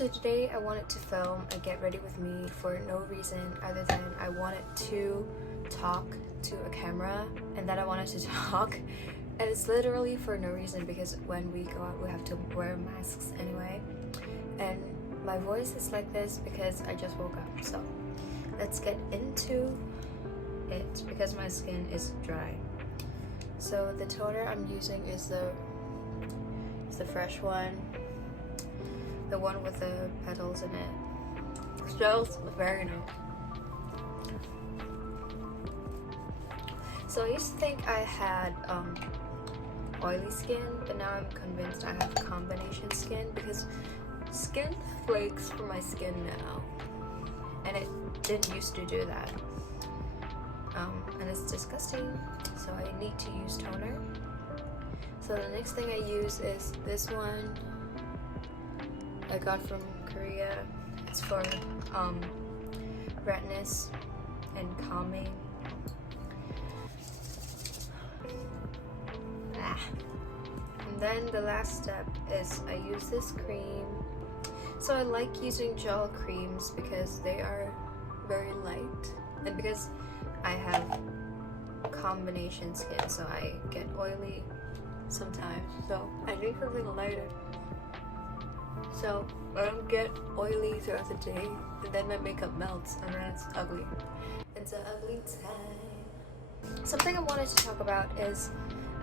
So today I wanted to film a get ready with me for no reason other than I wanted to talk to a camera and that I wanted to talk, and it's literally for no reason because when we go out we have to wear masks anyway, and my voice is like this because I just woke up. So let's get into it because my skin is dry. So the toner I'm using is the fresh one, the one with the petals in it. It smells very nice. So I used to think I had oily skin, but now I'm convinced I have combination skin because skin flakes from my skin now, and it didn't used to do that. And it's disgusting, so I need to use toner. So the next thing I use is this one I got from Korea. It's for redness and calming. And then the last step is I use this cream. So I like using gel creams because they are very light, and because I have combination skin, so I get oily sometimes, so I need something lighter so I don't get oily throughout the day and then my makeup melts and then it's ugly. It's an ugly time. Something I wanted to talk about is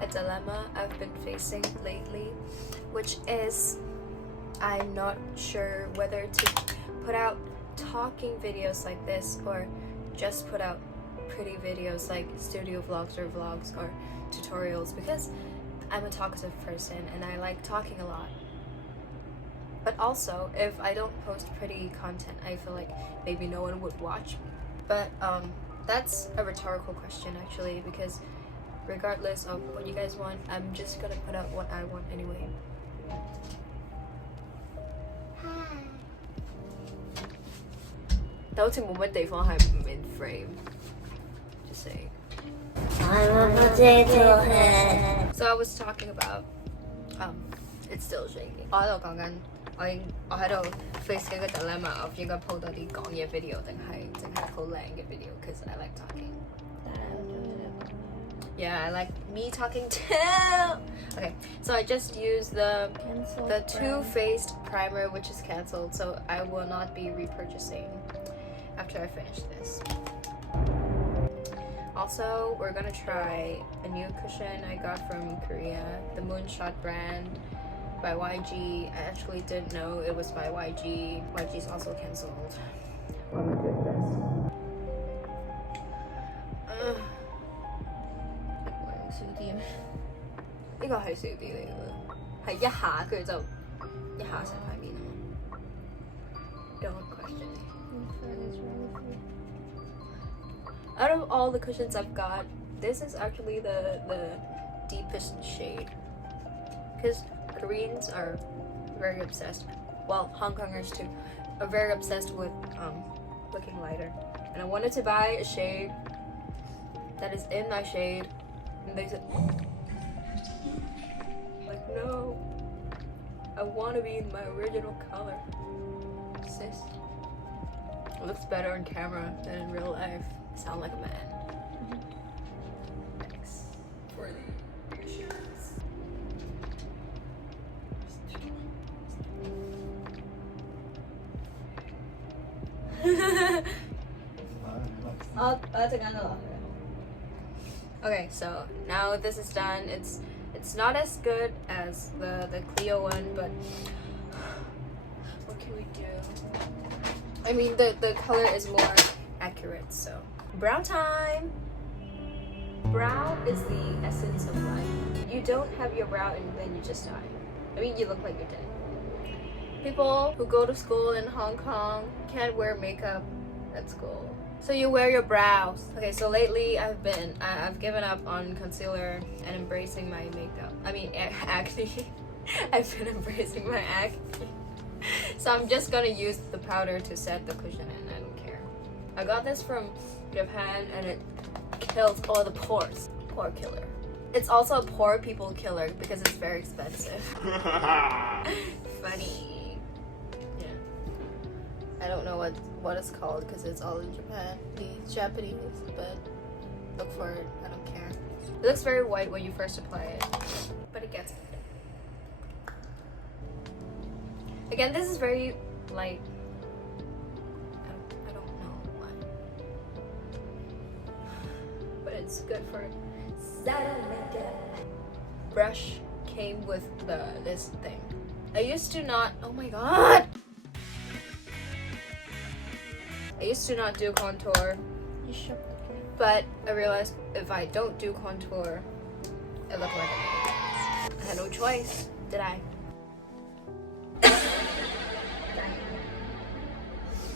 a dilemma I've been facing lately, which is I'm not sure whether to put out talking videos like this or just put out pretty videos like studio vlogs or vlogs or tutorials, because I'm a talkative person and I like talking a lot. But also, if I don't post pretty content, I feel like maybe no one would watch me. But that's a rhetorical question actually, because regardless of what you guys want, I'm just gonna put out what I want anyway.但好似冇乜地方係唔 in frame. Just saying. I'm a potato head. So I was talking about it's still shaking. 我喺度講緊，我喺度 face 緊個 dilemma of 應該 po 多啲講嘢 video 定係淨係好靚嘅 video, because I like talking. Yeah, I like me talking too. Okay, so I just used the two-faced primer, which is cancelled, so I will not be repurchasing after I finish this. Also, we're gonna try a new cushion I got from Korea, the Moonshot brand by YG. I actually didn't know it was by YG. YG is also cancelled. Why am I doing this? 少啲咩？呢個係少啲嚟㗎，係一下跟住就一下成塊面啊嘛。Don't question it. Out of all the cushions I've got, this is actually the deepest shade, because Koreans are very obsessed, well, Hong Kongers too, are very obsessed with looking lighter. And I wanted to buy a shade that is in my shade, and they said, like, no, I want to be in my original color, sis. It looks better on camera than in real life. Sound like a man. Thanks for the reassurance. 我一陣間就落去。Okay, so now this is done. It's not as good as the Clio one, but what can we do? I mean, the color is more accurate, so. Brow time! Brow is the essence of life. You don't have your brow and then you just die. I mean, you look like you're dead. People who go to school in Hong Kong can't wear makeup at school, so you wear your brows. Okay, so lately I've given up on concealer and embracing my makeup. I mean, acne. I've been embracing my acne. So I'm just gonna use the powder to set the cushion in. I don't care. I got this from Japan and it kills all the pores. Pore killer. It's also a poor people killer because it's very expensive. Funny. Yeah. I don't know what it's called because it's all in Japan. It's Japanese, but look for it. I don't care. It looks very white when you first apply it, but it gets it. Again, this is very light. I don't know why, but it's good for shadow makeup. Brush came with this thing. I used to not. Oh my god! I used to not do contour, but I realized if I don't do contour, it looked like I had no choice, did I?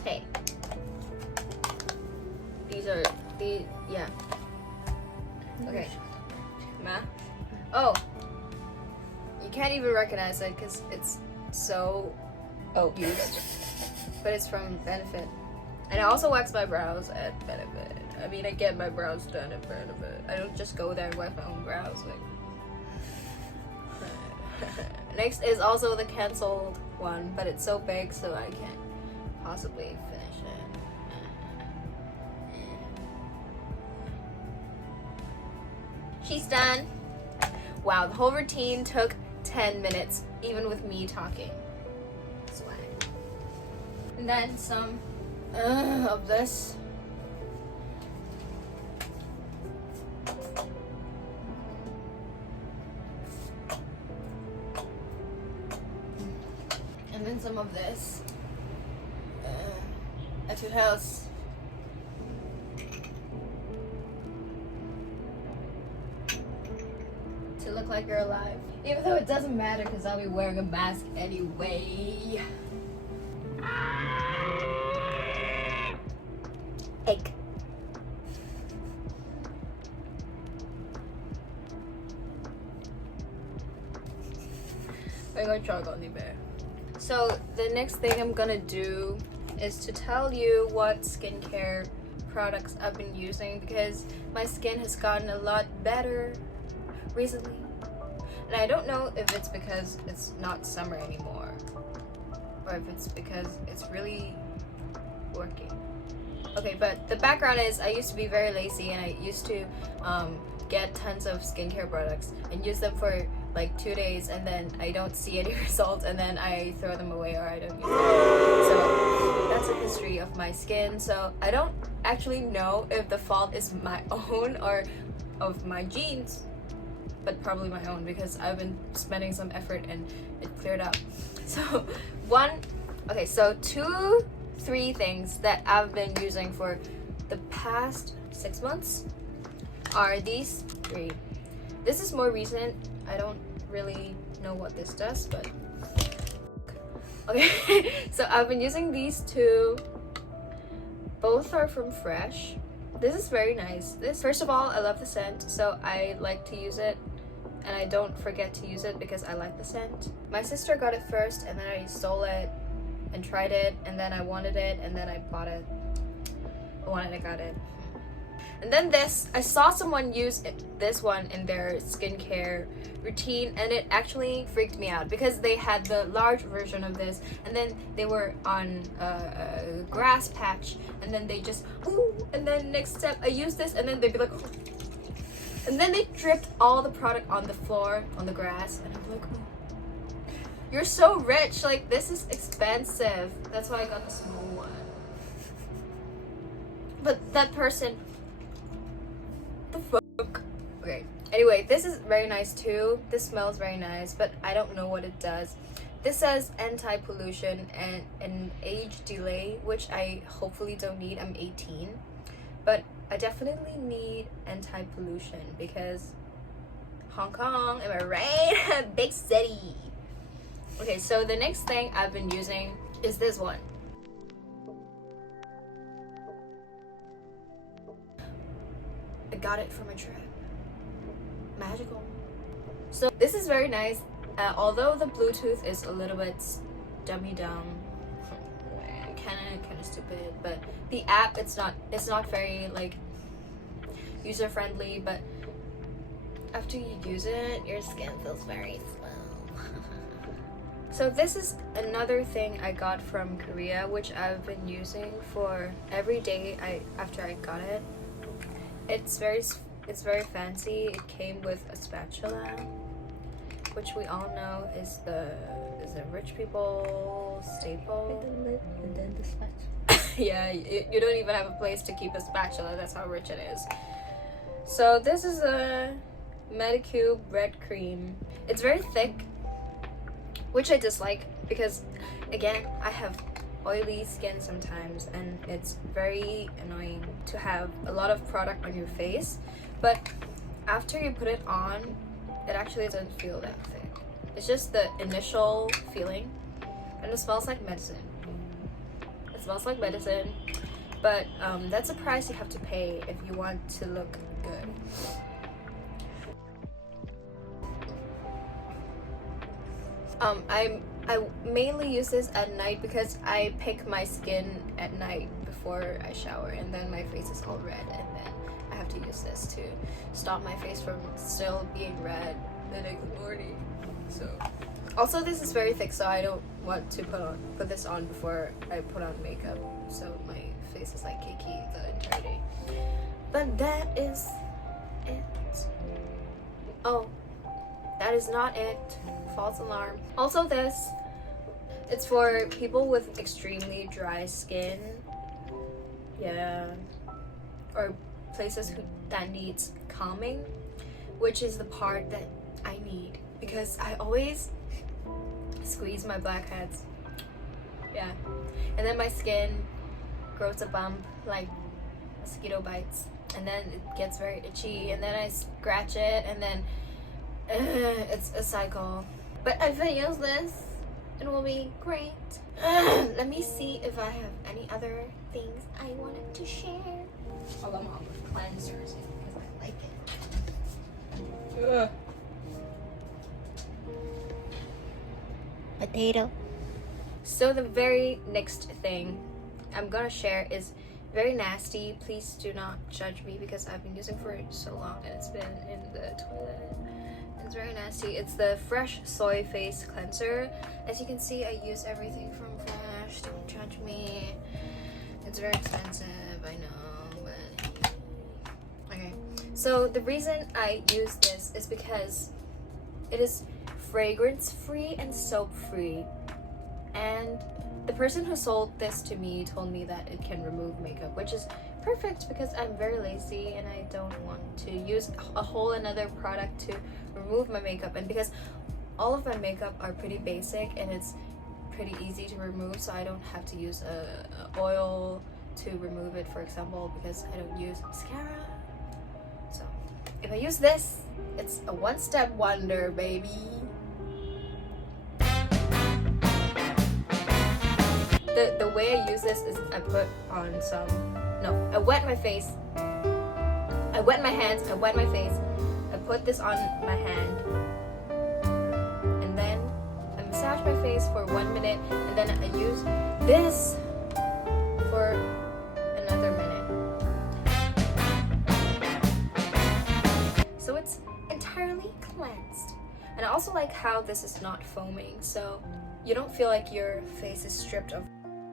Hey. Yeah. Okay. Ma? Oh. You can't even recognize it because it's so used. But it's from Benefit. And I also wax my brows at Benefit. I mean, I get my brows done at Benefit. I don't just go there and wax my own brows. Like. Next is also the canceled one, but it's so big, so I can't possibly finish it. She's done. Wow, the whole routine took 10 minutes, even with me talking. Swag. And then some of this. And then some of this. At your house. To look like you're alive. Even though it doesn't matter because I'll be wearing a mask anyway. Egg. I'm gonna try on the bear. So the next thing I'm gonna do is to tell you what skincare products I've been using because my skin has gotten a lot better recently. And I don't know if it's because it's not summer anymore or if it's because it's really working. Okay, but the background is I used to be very lazy and I used to get tons of skincare products and use them for like 2 days and then I don't see any results and then I throw them away or I don't use them. So that's a history of my skin. So I don't actually know if the fault is my own or of my genes, but probably my own because I've been spending some effort and it cleared up. So so 3 things that I've been using for the past 6 months are these 3. This is more recent. I don't really know what this does, but okay. So I've been using these 2. Both are from Fresh. This is very nice. First of all, I love the scent, so I like to use it and I don't forget to use it because I like the scent. My sister got it first and then I stole it and tried it and then I wanted it and then I bought it. I got it. And then this, I saw someone use this one in their skincare routine and it actually freaked me out because they had the large version of this and then they were on a grass patch and then they just, and then next step I use this and then they'd be like, and then they dripped all the product on the floor, on the grass, and I'm like, you're so rich, like this is expensive. That's why I got the small one. But that person, the fuck? Okay, anyway, this is very nice too. This smells very nice, but I don't know what it does. This says anti-pollution and an age delay, which I hopefully don't need. I'm 18, but I definitely need anti-pollution because Hong Kong, am I right? Big city. Okay, so the next thing I've been using is this one. I got it from a trip. Magical. So this is very nice. Although the Bluetooth is a little bit dummy dumb, kind of stupid, but the app it's not very like user friendly. But after you use it, your skin feels very slow. So this is another thing I got from Korea, which I've been using for every day after I got it. It's very fancy. It came with a spatula, which we all know is a rich people staple. With the lid and then the spatula. Yeah, you don't even have a place to keep a spatula. That's how rich it is. So this is a Medicube red cream. It's very thick, which I dislike because, again, I have oily skin sometimes and it's very annoying to have a lot of product on your face. But after you put it on, it actually doesn't feel that thick. It's just the initial feeling, and it smells like medicine. It smells like medicine, but that's a price you have to pay if you want to look good. I mainly use this at night because I pick my skin at night before I shower, and then my face is all red, and then I have to use this to stop my face from still being red the next morning. So also this is very thick, so I don't want to put this on before I put on makeup, so my face is like cakey the entire day. But that is it. Oh, that is not it. False alarm. Also this, it's for people with extremely dry skin. Yeah. Or places that needs calming, which is the part that I need because I always squeeze my blackheads. Yeah. And then my skin grows a bump like mosquito bites, and then it gets very itchy, and then I scratch it, and then it's a cycle. But if I use this, it will be great. Let me see if I have any other things I wanted to share. Oh, I'm on with cleansers because I like it. Ugh. Potato. So the very next thing I'm gonna share is very nasty. Please do not judge me because I've been using for so long and it's been in the toilet. It's very nasty. It's the Fresh Soy Face Cleanser. As you can see, I use everything from Fresh. Don't judge me. It's very expensive, I know, but okay. So the reason I use this is because it is fragrance-free and soap-free. And the person who sold this to me told me that it can remove makeup, which is perfect because I'm very lazy and I don't want to use a whole another product to remove my makeup, and because all of my makeup are pretty basic and it's pretty easy to remove, so I don't have to use a oil to remove it, for example, because I don't use mascara. So if I use this, it's a one-step wonder, baby. The way I use this is I put on I wet my face, I wet my hands, I wet my face, I put this on my hand, and then I massage my face for 1 minute, and then I use this for another minute. So it's entirely cleansed. And I also like how this is not foaming, so you don't feel like your face is stripped of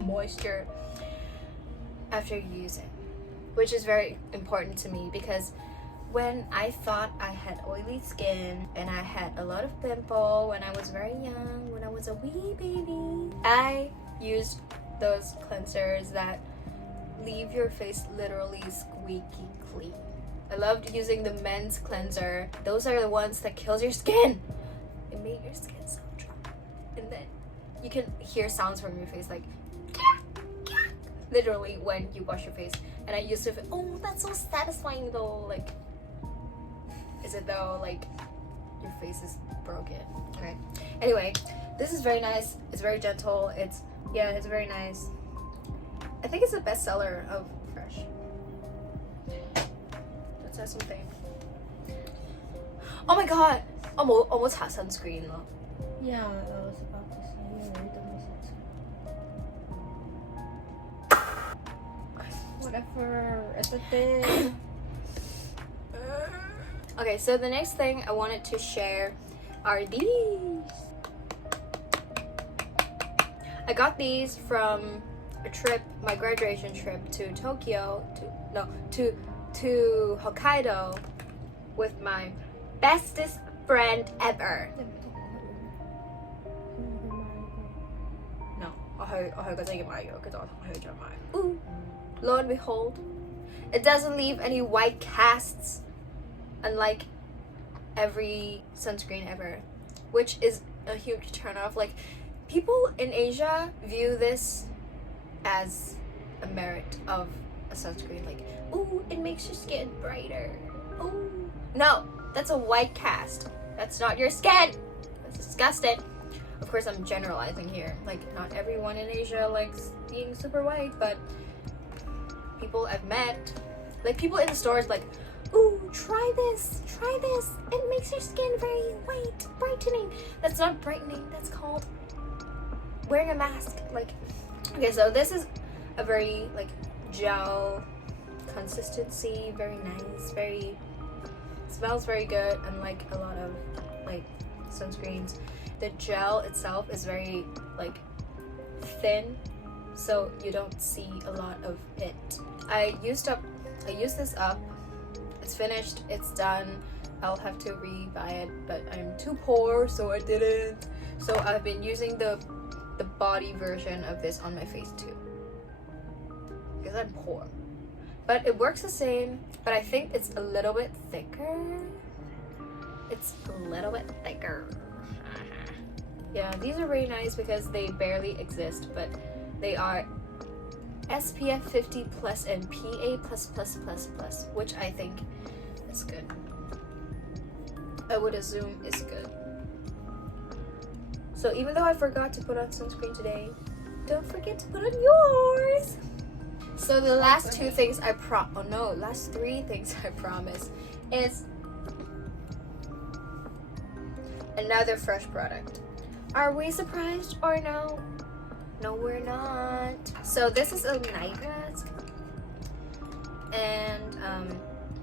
moisture after you use it, which is very important to me because when I thought I had oily skin and I had a lot of pimple when I was very young, when I was a wee baby, I used those cleansers that leave your face literally squeaky clean. I loved using the men's cleanser. Those are the ones that kills your skin. It made your skin so dry, and then you can hear sounds from your face like literally when you wash your face. And I used to feel, oh, that's so satisfying though. Like, is it though? Like, your face is broken. Okay. Anyway, this is very nice. It's very gentle. It's very nice. I think it's a bestseller of Fresh. Let's have something. Oh my god! Almost had sunscreen. Yeah, I was about to say you already done my sunscreen. Whatever. It's a thing. Okay, so the next thing I wanted to share are these. I got these from a trip, my graduation trip to Tokyo, to Hokkaido with my bestest friend ever. No, 我去嗰陣要買咗，跟住我同佢再買。Ooh, lo and behold, it doesn't leave any white casts, unlike every sunscreen ever, which is a huge turnoff. Like, people in Asia view this as a merit of a sunscreen. Like, ooh, it makes your skin brighter. Ooh, no, that's a white cast. That's not your skin. That's disgusting. Of course, I'm generalizing here. Like, not everyone in Asia likes being super white, but people I've met, like people in the stores, like, ooh, try this. It makes your skin very white, brightening. That's not brightening. That's called wearing a mask. Like, okay, so this is a very like gel consistency, very nice, smells very good, unlike a lot of like sunscreens. The gel itself is very like thin, so you don't see a lot of it. I used this up. It's finished, it's done. I'll have to re-buy it, but I'm too poor, so I didn't. So I've been using the body version of this on my face too, because I'm poor. But it works the same, but I think it's a little bit thicker. Yeah, these are really nice because they barely exist, but they are SPF 50 plus and PA plus, which I think is good. I would assume is good. So even though I forgot to put on sunscreen today, don't forget to put on yours. So the last three things I promise is another fresh product. Are we surprised or no? No, we're not. So this is a night mask, and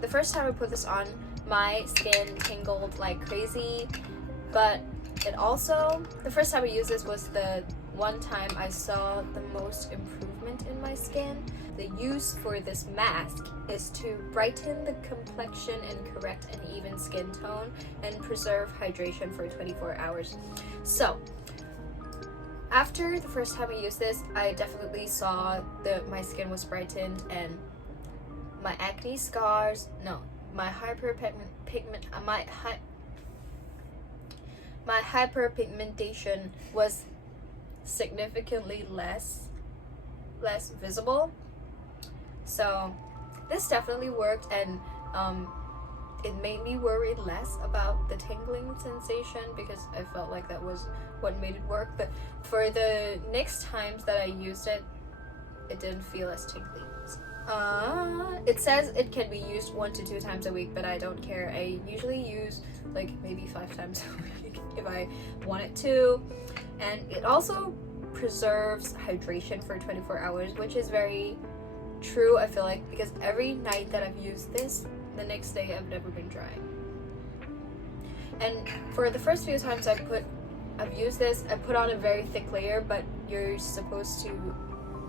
the first time I put this on, my skin tingled like crazy, but it also, the first time I used this was the one time I saw the most improvement in my skin. The use for this mask is to brighten the complexion and correct an even skin tone and preserve hydration for 24 hours. So after the first time I used this, I definitely saw that my skin was brightened and my acne scars, my hyperpigmentation was significantly less visible. So this definitely worked, and it made me worry less about the tingling sensation because I felt like that was what made it work. But for the next times that I used it, it didn't feel as tingly. It says it can be used 1 to 2 times a week, but I don't care. I usually use like maybe 5 times a week if I wanted to. And it also preserves hydration for 24 hours, which is very true, I feel like, because every night that I've used this, the next day I've never been dry. And for the first few times I've used this, I put on a very thick layer, but you're supposed to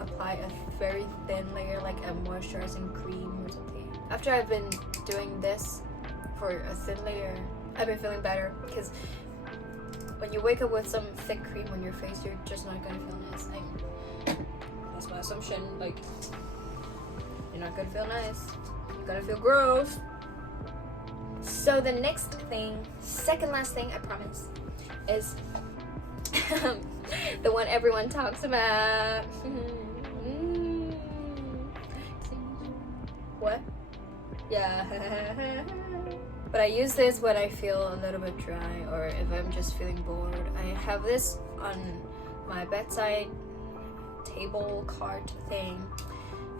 apply a very thin layer, like a moisturizing cream or something. After I've been doing this for a thin layer, I've been feeling better, because when you wake up with some thick cream on your face, you're just not gonna feel nice. That's my assumption. Like, you're not gonna feel nice. You're gonna feel gross. So the next thing, second last thing, I promise, is the one everyone talks about. What? Yeah. But I use this when I feel a little bit dry or if I'm just feeling bored. I have this on my bedside table cart thing,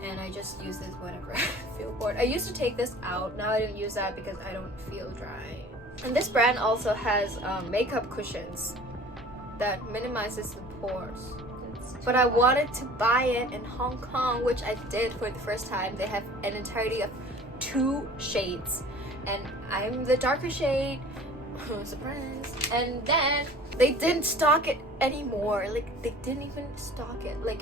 and I just use this whenever I feel bored. I used to take this out. Now I don't use that because I don't feel dry. And this brand also has makeup cushions that minimizes the pores. But I wanted to buy it in Hong Kong, which I did for the first time. They have an entirety of 2 shades, and I'm the darker shade. Surprise. And then they didn't stock it anymore. Like, they didn't even stock it. Like,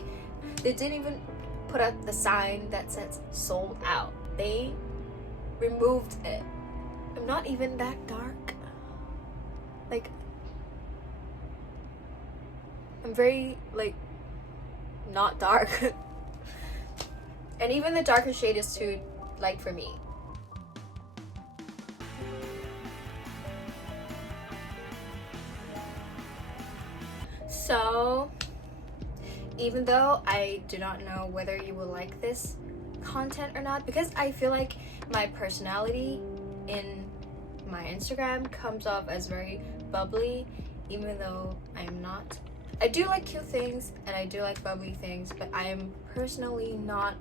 they didn't even put up the sign that says sold out. They removed it. I'm not even that dark. Like, I'm very, like, not dark. And even the darker shade is too light for me. So, even though I do not know whether you will like this content or not, because I feel like my personality in my Instagram comes off as very bubbly, even though I'm not. I do like cute things and I do like bubbly things, but I am personally not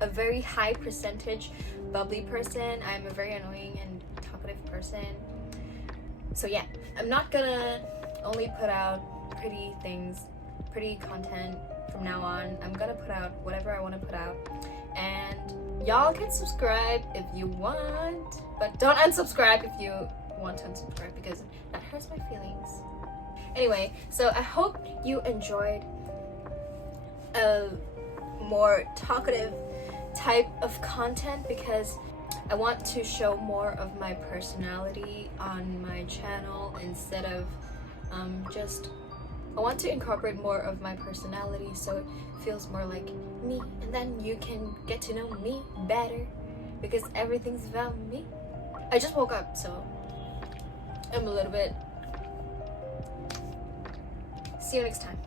a very high percentage bubbly person. I'm a very annoying and talkative person. So yeah, I'm not gonna only put out pretty things, pretty content from now on. I'm gonna put out whatever I want to put out, and y'all can subscribe if you want, but don't unsubscribe if you want to unsubscribe, because that hurts my feelings. Anyway, so I hope you enjoyed a more talkative type of content, because I want to show more of my personality on my channel instead of I want to incorporate more of my personality so it feels more like me, and then you can get to know me better, because everything's about me. I just woke up, so I'm a little bit. See you next time.